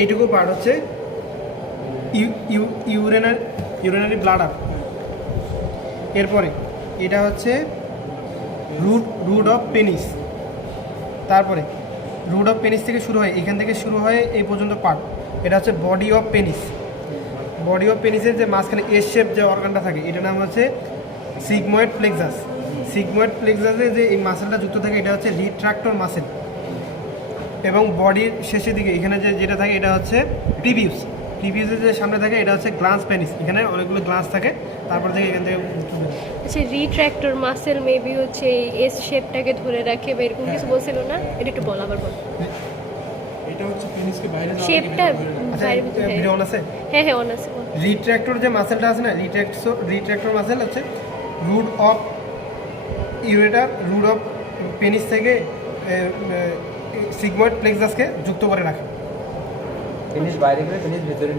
এইটুকু পার্ট হচ্ছে urinary bladder. এরপরে এটা হচ্ছে রুট অফ পেনিস। তারপরে রুট অফ পেনিস থেকে শুরু হয়, এখান থেকে শুরু হয় এই পর্যন্ত পার্ট, এটা হচ্ছে body of penis. Body of পেনিসের যে মাঝখানে এস শেপ যে অর্গানটা থাকে এটার নাম হচ্ছে সিগময়েড প্লেক্সাস। সিগময়েড প্লেক্সাসে যে এই মাসেলটা যুক্ত থাকে এটা হচ্ছে রিট্রাক্টর মাসেল। এবং বডির শেষের দিকে এখানে যেটা থাকে এটা হচ্ছে প্রিভিউস। প্রিভিউসের যে সামনে থাকে এটা হচ্ছে গ্লান্স পেনিস, এখানে অনেকগুলো গ্লান্স থাকে, তারপর থেকে এখান থেকে আচ্ছা, রিট্র্যাক্টর মাসেল মেবি হচ্ছে এই এস শেপটাকে ধরে রাখে বা এরকম কিছু বলছিল না, এটা একটু বল আবার বল। এটা হচ্ছে পেনিসকে বাইরে যাওয়া শেপটা বাইরে ভিডিও অন আছে। হ্যাঁ হ্যাঁ অন আছে। রিট্রাক্টর যে মাসেলটা আছে না, রিট্রাক্টর মাসেল হচ্ছে root of ureter, root of penis থেকে সিগময়েড প্লেক্সাসকে যুক্ত করে রাখে। পেনিস বাইরে গেলে পেনিস ভেতরে